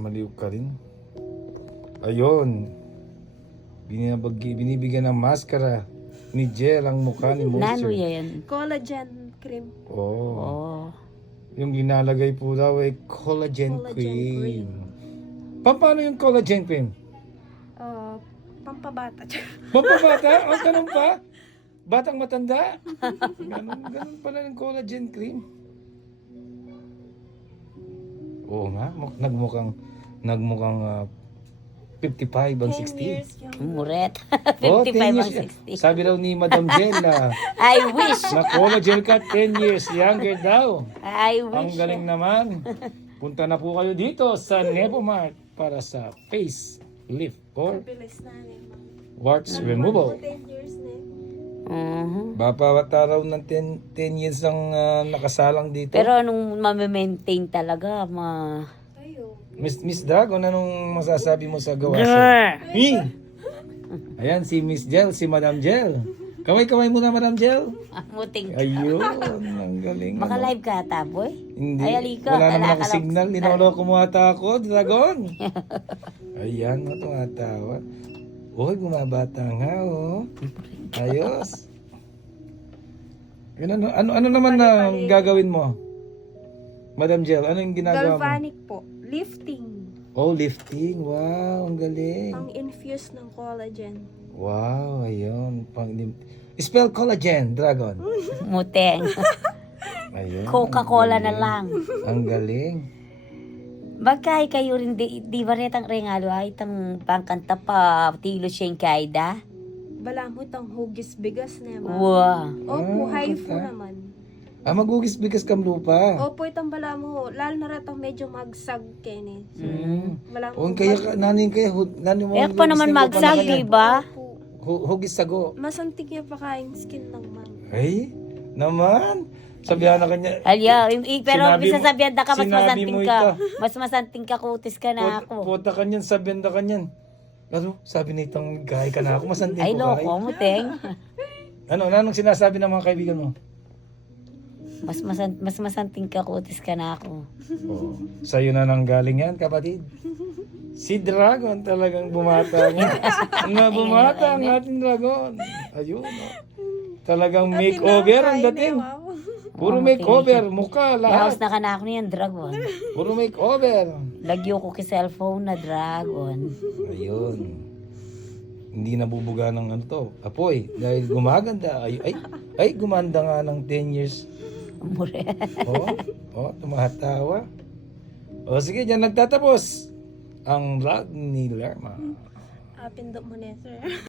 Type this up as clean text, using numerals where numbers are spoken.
Maliw ka rin. Ayun. Binibigyan ng maskara ni Jel ang mukha ni Nano Moisture. yan? Collagen cream. Oh. Oh. Yung ginalagay po daw ay collagen cream. Paano yung collagen cream? Pampabata. Pampabata? O, ganun pa? Batang matanda? Ganun pala ng collagen cream. Oo nga, nagmukhang 55 ang 10 years 60. young. Muret. Oh, 55 10 ang years. 60. Sabi daw ni Madam Jella, I wish. na collagen ka 10 years younger daw. I Ang wish. galing naman. Punta na po kayo dito sa Nebomart para sa face lift or Bilis na rin. warts removal. 10 years na. Bapawata raw ng 10 years ang nakasalang dito. Pero anong ma-maintain talaga, Tayo. Miss Dragon, anong masasabi mo sa gawa? Grr. Ayan, si Miss Jel, si Madam Jel. Kaway-kaway muna, Madam Jel. Muting. Ayun, ang galing. Maka-live ka ata, boy? Hindi. Ay, alika. Wala naman ako Alaka- signal. Ninoloko mo ata ako, Dragon. Ayan, tumatawa. Uy, gumabata nga, oh. Ayos. Yun, ano naman na gagawin mo? Madam Jel, ano yung ginagawa mo? Galvanic po. Lifting. Oh, lifting. Wow, ang galing. Pang-infuse ng collagen. Wow, ayun. Spell collagen, Dragon. Muteng. Ayun. Coca-Cola ang na galing. lang. Ang galing. Bagkay kayo rin, di ba retang regalo ay itang pangkanta pa, tilo siyang kaida? Balamot ang hugis bigas na ba? Wow. Opo, Ah, haifu kanta. naman. Magugis-bigas kam lupa. Opo, itang balamo. Lalo na ratang medyo magsag kene. Balamo. O kaya nanin kaya nanin mo. Eh pa naman magsag, di ba? Hugis sago. Masantik niya pa kain skin ng ma'am. Ay, naman. Sabihan na kanya. Alya, pero Sinabi bisa mo- sabihan da ka, mas sinabi masanting mo ka. ito. Mas masanting ka, kutis ka na ako. Puta kanyan, sabihan na kanyan. Ano, sabi nitong gay ka na ako, masantin Ay, ko kay. loko, muteng. Anong sinasabi ng mga kaibigan mo? Mas masanting ka, kutis ka na ako. Oh, sa'yo na nang galing yan, kapatid. Si Dragon talagang bumata nga. Bumata ang ating Dragon. Ayun. Oh. Talagang makeover ang dating. Puro makeover, mukha, I-house lahat. na ka na ako niyan, dragon. Puro makeover. Lagyo ko ki cellphone na dragon. Ayun. Hindi nabubuga ng ano to. Apoy, dahil gumaganda. Ay, gumanda nga ng 10 years. Muret. Tumatawa. Sige, dyan nagtatapos ang vlog ni Lerma. Pindot mo na, sir.